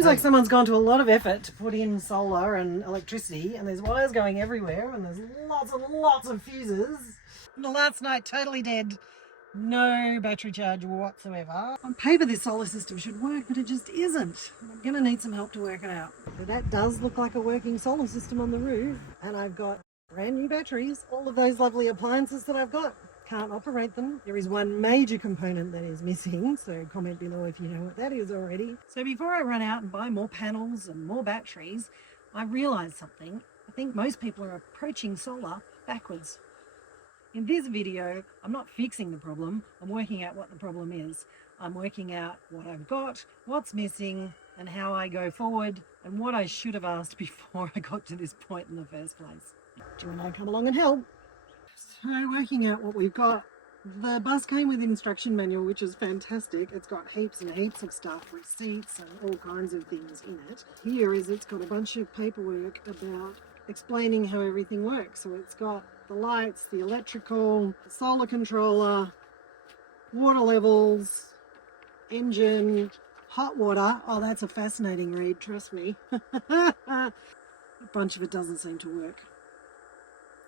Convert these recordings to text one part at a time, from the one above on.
seems like someone's gone to a lot of effort to put in solar and electricity, and there's wires going everywhere, and there's lots and lots of fuses. And the last night, totally dead. No battery charge whatsoever. On paper, this solar system should work, but it just isn't. I'm going to need some help to work it out. So that does look like a working solar system on the roof, and I've got brand new batteries. All of those lovely appliances that I've got, can't operate them. There is one major component that is missing, so comment below if you know what that is already. So before I run out and buy more panels and more batteries, I realised something. I think most people are approaching solar backwards. In this video, I'm not fixing the problem, I'm working out what the problem is. I'm working out what I've got, what's missing, and how I go forward, and what I should have asked before I got to this point in the first place. Do you want to come along and help? So working out what we've got. The bus came with an instruction manual, which is fantastic. It's got heaps and heaps of stuff, receipts and all kinds of things in it. Here is it's got a bunch of paperwork about explaining how everything works. So it's got the lights, the electrical, the solar controller, water levels, engine, hot water. Oh, that's a fascinating read, trust me. A bunch of it doesn't seem to work.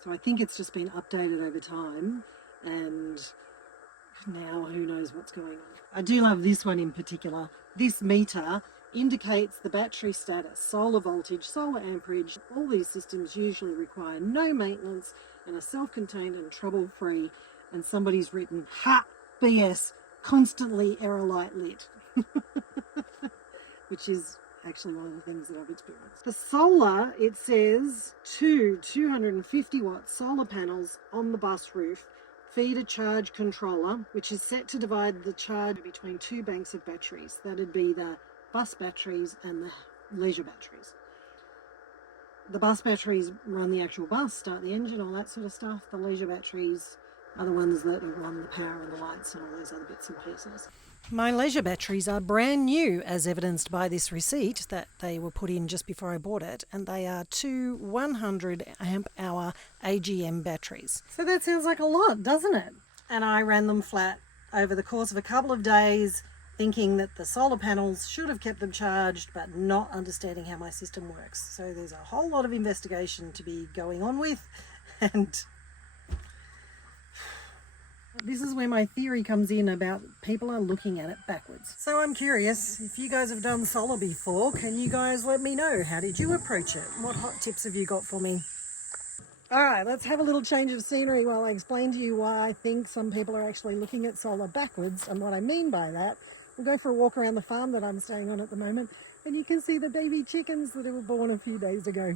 So I think it's just been updated over time, and now who knows what's going on. I do love this one in particular. This meter indicates the battery status, solar voltage, solar amperage. All these systems usually require no maintenance and are self-contained and trouble-free. And somebody's written, ha, BS, constantly error light lit. Which is actually one of the things that I've experienced. The solar, it says, 250 watt solar panels on the bus roof feed a charge controller, which is set to divide the charge between two banks of batteries. That'd be the bus batteries and the leisure batteries. The bus batteries run the actual bus, start the engine, all that sort of stuff. The leisure batteries are the ones that run the power and the lights and all those other bits and pieces. My leisure batteries are brand new, as evidenced by this receipt that they were put in just before I bought it, and they are two 100 amp hour AGM batteries. So that sounds like a lot, doesn't it? And I ran them flat over the course of a couple of days, thinking that the solar panels should have kept them charged, but not understanding how my system works. So there's a whole lot of investigation to be going on with, and this is where my theory comes in about people are looking at it backwards. So I'm curious, if you guys have done solar before, can you guys let me know? How did you approach it? What hot tips have you got for me? All right, let's have a little change of scenery while I explain to you why I think some people are actually looking at solar backwards and what I mean by that. We'll go for a walk around the farm that I'm staying on at the moment, and you can see the baby chickens that were born a few days ago.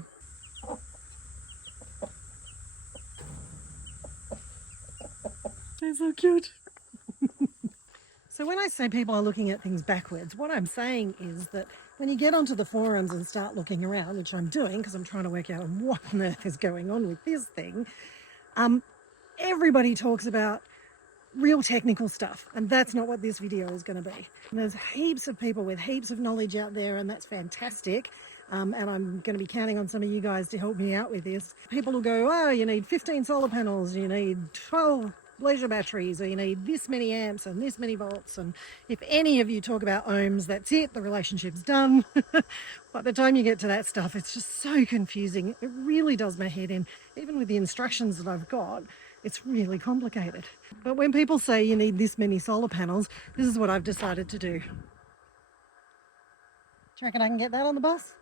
They're so cute. So when I say people are looking at things backwards, what I'm saying is that when you get onto the forums and start looking around, which I'm doing because I'm trying to work out what on earth is going on with this thing, everybody talks about real technical stuff, and that's not what this video is going to be. And there's heaps of people with heaps of knowledge out there, and that's fantastic. And I'm going to be counting on some of you guys to help me out with this. People will go, oh, you need 15 solar panels, you need 12 leisure batteries, or you need this many amps and this many volts, and if any of you talk about ohms, that's it, the relationship's done. By the time you get to that stuff, it's just so confusing. It really does my head in. Even with the instructions that I've got, it's really complicated. But when people say you need this many solar panels, this is what I've decided to do. Do you reckon I can get that on the bus?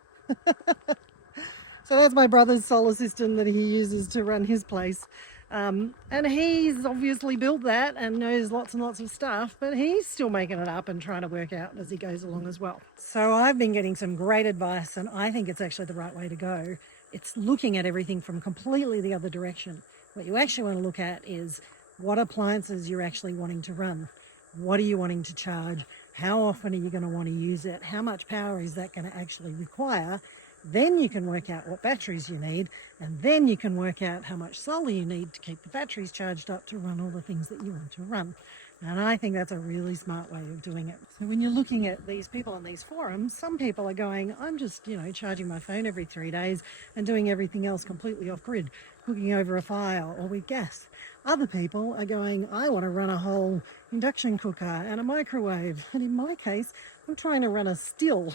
So that's my brother's solar system that he uses to run his place. And he's obviously built that and knows lots and lots of stuff, but he's still making it up and trying to work out as he goes along as well. So I've been getting some great advice, and I think it's actually the right way to go. It's looking at everything from completely the other direction. What you actually want to look at is what appliances you're actually wanting to run. What are you wanting to charge? How often are you going to want to use it? How much power is that going to actually require? Then you can work out what batteries you need, and then you can work out how much solar you need to keep the batteries charged up to run all the things that you want to run. And I think that's a really smart way of doing it. So when you're looking at these people on these forums, some people are going, I'm just, charging my phone every 3 days and doing everything else completely off grid, cooking over a fire or with gas. Other people are going, I want to run a whole induction cooker and a microwave. And in my case, I'm trying to run a still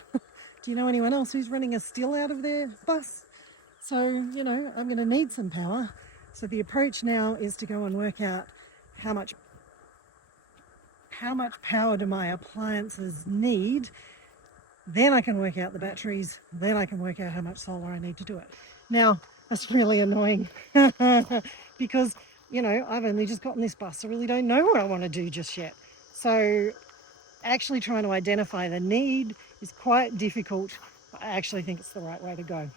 Do you know anyone else who's running a still out of their bus? So, you know, I'm going to need some power. So the approach now is to go and work out how much power do my appliances need. Then I can work out the batteries. Then I can work out how much solar I need to do it. Now, that's really annoying because, you know, I've only just gotten this bus. I really don't know what I want to do just yet. So actually trying to identify the need is quite difficult. I actually think it's the right way to go.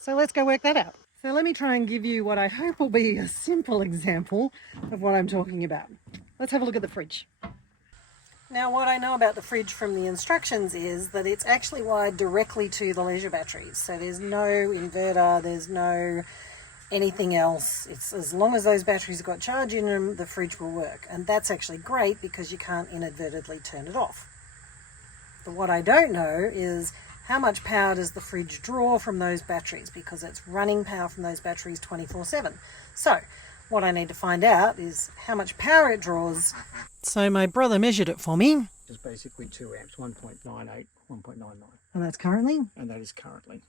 So let's go work that out. So let me try and give you what I hope will be a simple example of what I'm talking about. Let's have a look at the fridge. Now, what I know about the fridge from the instructions is that it's actually wired directly to the leisure batteries. So there's no inverter, there's no anything else. It's as long as those batteries have got charge in them, the fridge will work. And that's actually great because you can't inadvertently turn it off. But what I don't know is how much power does the fridge draw from those batteries, because it's running power from those batteries 24/7. So what I need to find out is how much power it draws. So my brother measured it for me. It's basically 2 amps, 1.98, 1.99. And that's currently? And that is currently.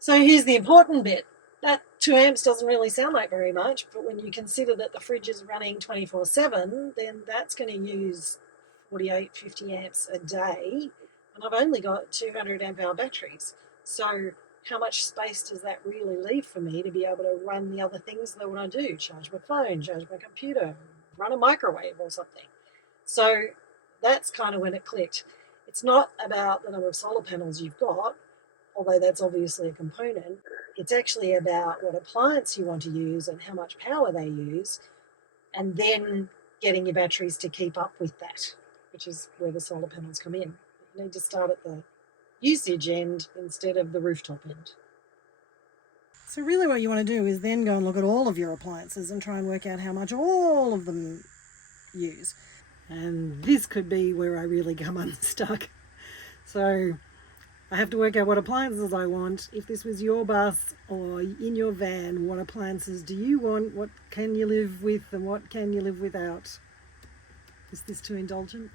So here's the important bit. That 2 amps doesn't really sound like very much, but when you consider that the fridge is running 24/7, then that's going to use 48, 50 amps a day. And I've only got 200 amp hour batteries. So how much space does that really leave for me to be able to run the other things that I want to do? Charge my phone, charge my computer, run a microwave or something. So that's kind of when it clicked. It's not about the number of solar panels you've got, although that's obviously a component. It's actually about what appliance you want to use and how much power they use, and then getting your batteries to keep up with that, which is where the solar panels come in. You need to start at the usage end instead of the rooftop end. So really what you want to do is then go and look at all of your appliances and try and work out how much all of them use. And this could be where I really come unstuck. So I have to work out what appliances I want. If this was your bus or in your van, what appliances do you want? What can you live with and what can you live without? Is this too indulgent?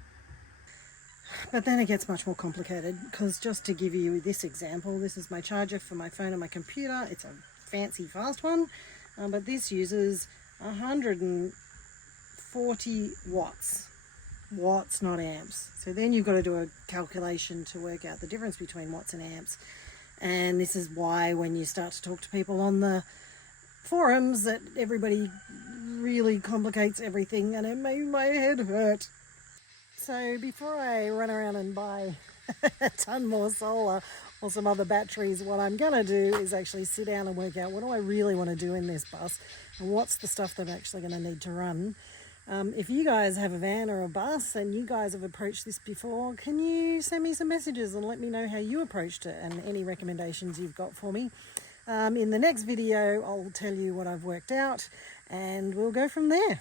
But then it gets much more complicated, because just to give you this example, this is my charger for my phone and my computer. It's a fancy fast one, but this uses 140 watts. Watts, not amps. So then you've got to do a calculation to work out the difference between watts and amps. And this is why when you start to talk to people on the forums, that everybody really complicates everything, and it made my head hurt. So before I run around and buy a ton more solar or some other batteries, what I'm going to do is actually sit down and work out what do I really want to do in this bus and what's the stuff that I'm actually going to need to run. If you guys have a van or a bus and you guys have approached this before, can you send me some messages and let me know how you approached it and any recommendations you've got for me. In the next video, I'll tell you what I've worked out and we'll go from there.